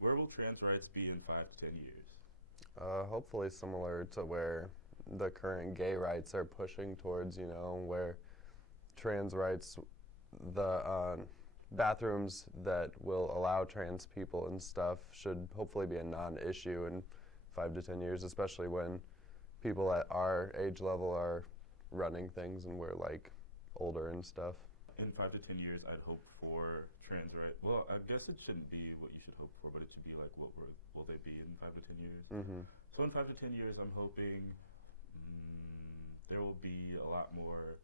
Where will trans rights be in 5 to 10 years? Hopefully similar to where the current gay rights are pushing towards, where trans rights, the bathrooms that will allow trans people and stuff should hopefully be a non-issue in 5 to 10 years, especially when people at our age level are running things and we're like older and stuff. In 5 to 10 years, I'd hope for trans right. Well, I guess it shouldn't be what you should hope for, but it should be like will they be in 5 to 10 years? Mm-hmm. So in 5 to 10 years, I'm hoping there will be a lot more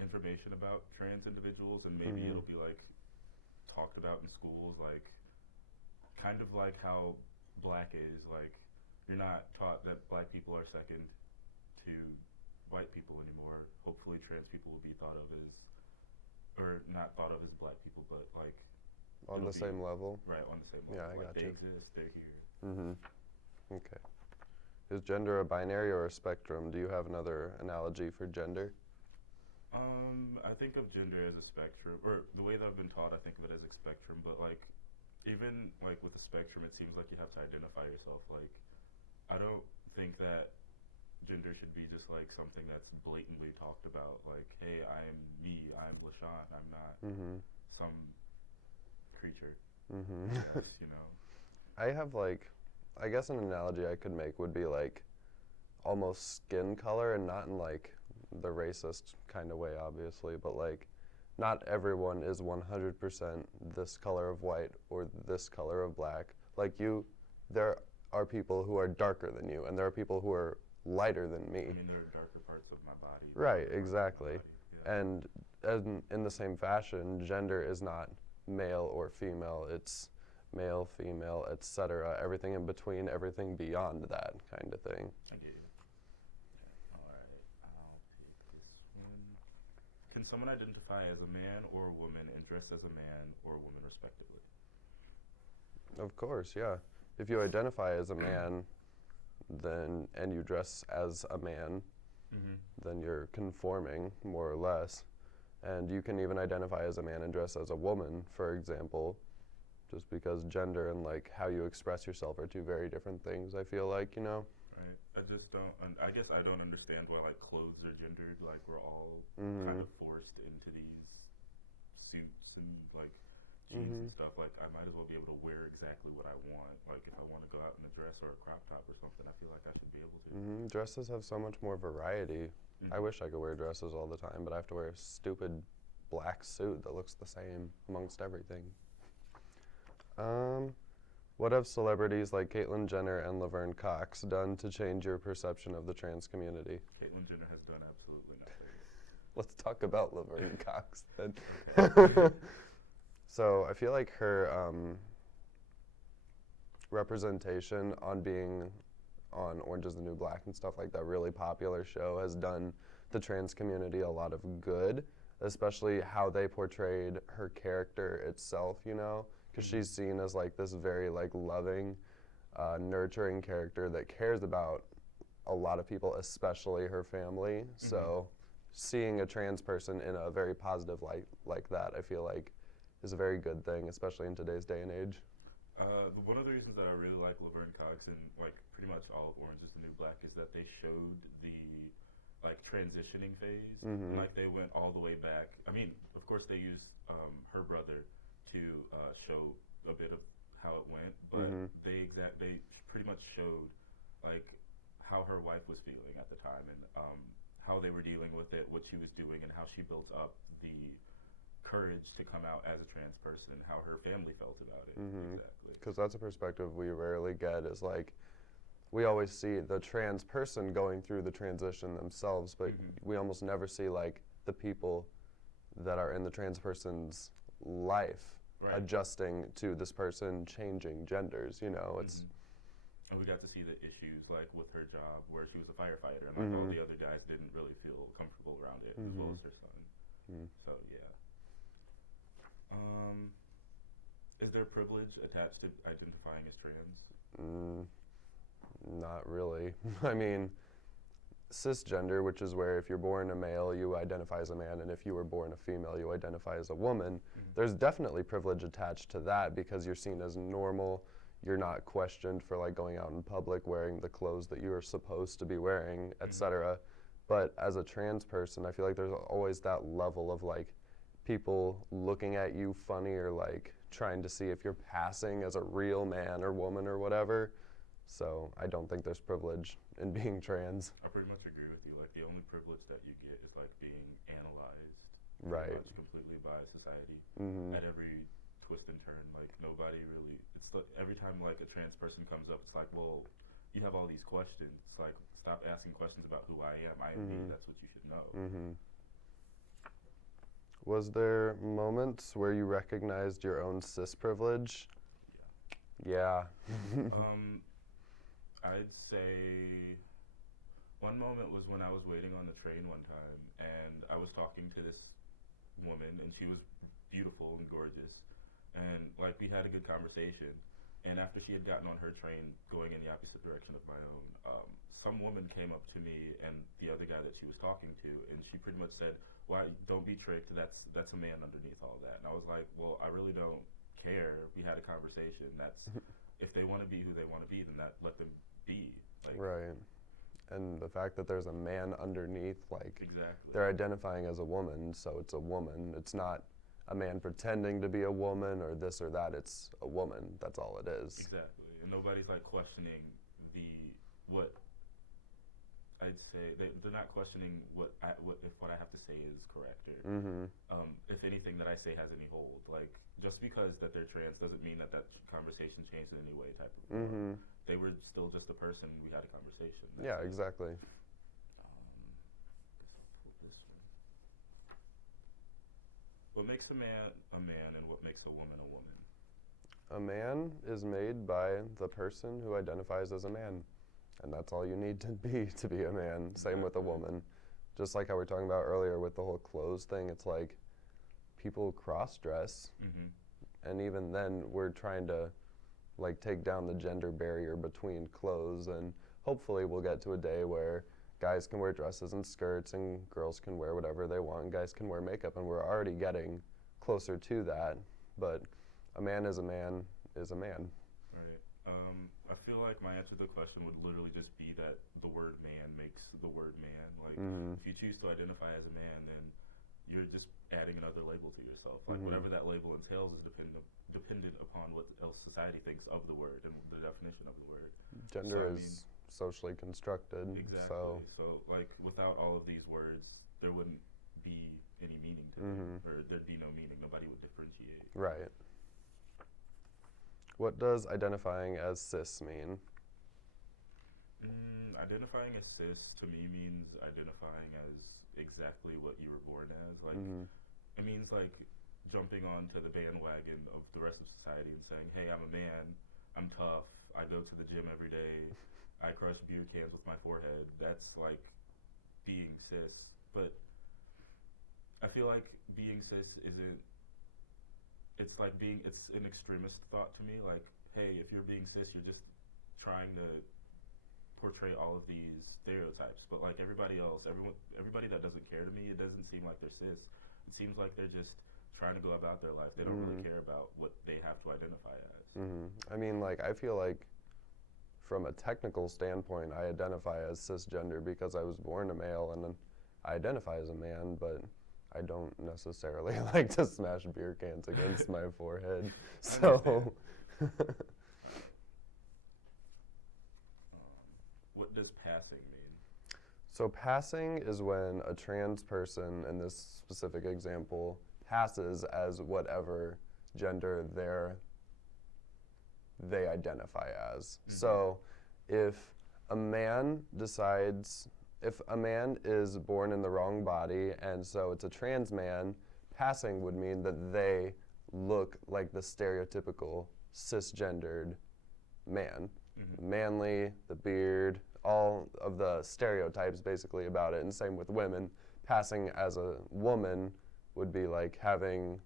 information about trans individuals, and maybe Mm-hmm. it'll be like talked about in schools, like kind of like how black is. Like you're not taught that black people are second to white people anymore. Hopefully, trans people will be thought of as, or not thought of as black people, but like On it'll the be same level. right on the same Yeah, level. I Like got they you. exist, they're here. Mm-hmm. Okay. Is gender a binary or a spectrum? Do you have another analogy for gender? I think of gender as a spectrum, or the way that I've been taught, I think of it as a spectrum. But like, even like with the spectrum, it seems like you have to identify yourself. Like, I don't think that gender should be just like something that's blatantly talked about. Like, hey, I'm me, I'm LaShawn, I'm not Mm-hmm. some creature. I Mm-hmm. guess you know. I have like, I guess an analogy I could make would be like almost skin color, and not in like the racist kind of way, obviously, but like not everyone is 100% this color of white or this color of black. Like you, there are people who are darker than you, and there are people who are lighter than I me. mean, there are darker parts of my body, Right, lighter parts of my exactly. body. Yeah. And in the same fashion, gender is not male or female. It's male, female, etc. Everything in between, everything beyond that kind of thing. I get you. All right, I'll pick this one. Can someone identify as a man or a woman and dress as a man or a woman, respectively? Of course, yeah. If you identify as a man, then and you dress as a man, Mm-hmm. then you're conforming more or less. And you can even identify as a man and dress as a woman, for example, just because gender and like how you express yourself are two very different things. I feel like, Right. I just don't. I guess I don't understand why like clothes are gendered. Like we're all kind Mhm. of forced into these suits and like jeans and Mhm. stuff. Like I might as well be able to wear exactly what I want. Like if I want to go out in a dress or a crop top or something, I feel like I should be able to. Mhm. Dresses have so much more variety. I Mm-hmm. wish I could wear dresses all the time, but I have to wear a stupid black suit that looks the same amongst everything. Um, what have celebrities like Caitlyn Jenner and Laverne Cox done to change your perception of the trans community? Caitlyn Jenner has done absolutely nothing. Let's talk about Laverne Cox then. Okay. So I feel like her representation on being on Orange is the New Black and stuff like that really popular show has done the trans community a lot of good, especially how they portrayed her character itself, because Mm-hmm. she's seen as like this very like loving, nurturing character that cares about a lot of people, especially her family. Mm-hmm. So seeing a trans person in a very positive light like that, I feel like is a very good thing, especially in today's day and age. One of the reasons that I really like Laverne Cox and like pretty much all of Orange is the New Black is that they showed the like transitioning phase and Mhm. like they went all the way back. I mean, of course they used her brother to show a bit of how it went, but Mhm. they pretty much showed like how her wife was feeling at the time and how they were dealing with it, what she was doing, and how she built up the courage to come out as a trans person and how her family felt about it. Mhm. Exactly. Because that's a perspective we rarely get. Is like we always see the trans person going through the transition themselves, but Mm-hmm. we almost never see like the people that are in the trans person's life Right. adjusting to this person changing genders. It's Mm-hmm. And we got to see the issues like with her job where she was a firefighter and like all Mhm. the other guys didn't really feel comfortable around it as well Mhm. as her son. Mhm. So yeah. Um, is there privilege attached to identifying as trans? Mm, not really. I mean, cisgender, which is where if you're born a male, you identify as a man, and if you were born a female, you identify as a woman. There's definitely privilege attached to that because you're seen as normal. You're not questioned for like going out in public wearing the clothes that you are supposed to be wearing, etc. But as a trans person, I feel like there's always that level of like people looking at you funny or like trying to see if you're passing as a real man or woman or whatever. So I don't think there's privilege in being trans. I pretty much agree with you. Like the only privilege that you get is like being analyzed Right. pretty much completely by society Mm-hmm. at every twist and turn. Like nobody really. It's like every time like a trans person comes up, it's like, well, you have all these questions. It's like stop asking questions about who I am. I am me. That's what you should know. Mm-hmm. Was there moments where you recognized your own cis privilege? Yeah. I'd say one moment was when I was waiting on the train one time, and I was talking to this woman, and she was beautiful and gorgeous, and like we had a good conversation. And after she had gotten on her train, going in the opposite direction of my own, some woman came up to me and the other guy that she was talking to, and she pretty much said, "Why don't be tricked? That's a man underneath all that." And I was like, "Well, I really don't care. We had a conversation. That's if they want to be who they want to be, then let them be." Like, Right. And the fact that there's a man underneath, like, exactly. they're identifying as a woman, so it's a woman. It's not a man pretending to be a woman or this or that. It's a woman. That's all it is. Exactly. And nobody's like questioning what I'd say. They're not questioning what I have to say is correct or Mm-hmm. if anything that I say has any hold. Like just because that they're trans doesn't mean that conversation changed in any way. Type of. Mm-hmm. They were still just a person. We had a conversation. Yeah, exactly. This one. What makes a man and what makes a woman a woman? A man is made by the person who identifies as a man. And that's all you need to be a man. Same with a woman. Just like how we were talking about earlier with the whole clothes thing, it's like people cross-dress. Mm-hmm. And even then, we're trying to like take down the gender barrier between clothes, and hopefully we'll get to a day where guys can wear dresses and skirts and girls can wear whatever they want and guys can wear makeup, and we're already getting closer to that. But a man is a man is a man. Right. I feel like my answer to the question would literally just be that the word man makes the word man. Like if you choose to identify as a man, then you're just adding another label to yourself. Like whatever that label entails is dependent upon what else society thinks of the word and the definition of the word. Gender So, is socially constructed. Exactly. So So like without all of these words, there wouldn't be any meaning to it, or there'd be no meaning. Nobody would differentiate. right. What does identifying as cis mean? Identifying as cis to me means identifying as exactly what you were born as. Like it means like jumping onto the bandwagon of the rest of society and saying, "Hey, I'm a man. I'm tough. I go to the gym every day. I crush beer cans with my forehead." That's like being cis. But I feel like being cis isn't. It's like it's an extremist thought to me. Like, hey, if you're being cis, you're just trying to portray all of these stereotypes. But like everybody else, everybody that doesn't care to me, it doesn't seem like they're cis. It seems like they're just trying to go about their life. They don't really care about what they have to identify as. I mean, like, I feel like from a technical standpoint, I identify as cisgender because I was born a male and then I identify as a man, but I don't necessarily like to smash beer cans against my forehead. So, what does passing mean? so passing is when a trans person, in this specific example, passes as whatever gender they identify as. So, if a man is born in the wrong body and so it's a trans man, passing would mean that they look like the stereotypical cisgendered man. Manly, the beard, all of the stereotypes basically about it. And same with women. Passing as a woman would be like having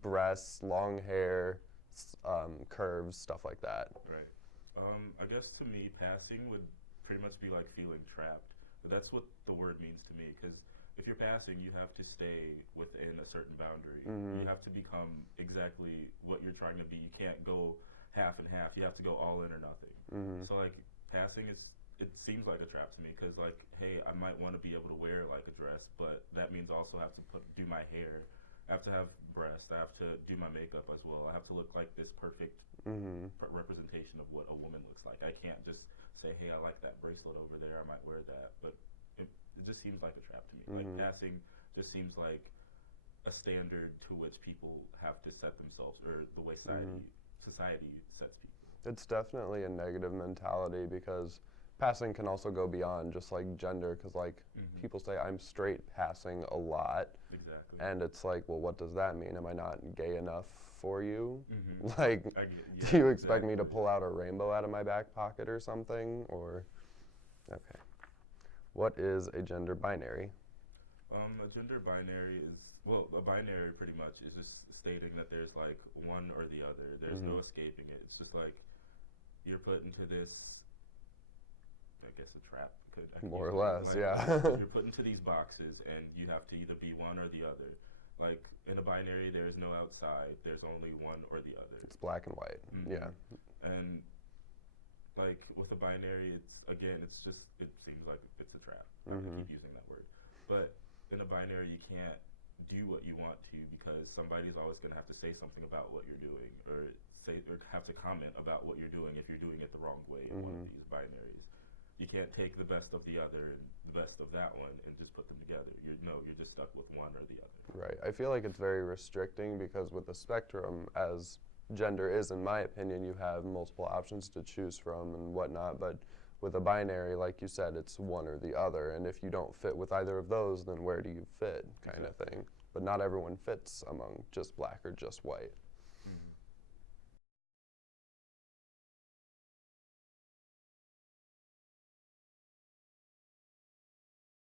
breasts, long hair, curves, stuff like that. Right. I guess to me, passing would pretty much be like feeling trapped. That's what the word means to me. Because if you're passing, you have to stay within a certain boundary. Mhm. You have to become exactly what you're trying to be. You can't go half and half. You have to go all in or nothing. Mhm. So like passing is, it seems like a trap to me because like, hey, I might want to be able to wear like a dress, but that means also have to do my hair. I have to have breasts. I have to do my makeup as well. I have to look like this perfect Mhm. representation of what a woman looks like. I can't just say, hey, I like that bracelet over there. I might wear that, but it just seems like a trap to me. Like Mhm. passing just seems like a standard to which people have to set themselves, or the way Mhm. society sets people. It's definitely a negative mentality because passing can also go beyond just like gender. Because like Hmm. people say I'm straight passing a lot, Exactly. and it's like, well, what does that mean? Am I not gay enough for you? Hmm. Like, I get, do yeah, you expect me to exactly. pull out a rainbow out of my back pocket or something? Or okay, what is a gender binary? A gender binary is, well, a binary pretty much is just stating that there's like one or the other. There's no Mhm. escaping it. It's just like you're put into this, I guess a trap. I could More use or the word. less, Like yeah. you're put into these boxes, and you have to either be one or the other. Like in a binary, there is no outside. There's only one or the other. It's black and white. Hmm. Yeah. And like with a binary, it's again, it's just, it seems like it's a trap. I Mhm. keep using that word, but in a binary, you can't do what you want to because somebody's always going to have to say something about what you're doing, or say, or have to comment about what you're doing if you're doing it the wrong way in one of Mhm. these binaries. You can't take the best of the other and the best of that one and just put them together. You're no, you're just stuck with one or the other. Right. I feel like it's very restricting because with the spectrum, as gender is, in my opinion, you have multiple options to choose from and whatnot. But with a binary, like you said, it's one or the other. And if you don't fit with either of those, then where do you fit, kind of Exactly. thing. But not everyone fits among just black or just white.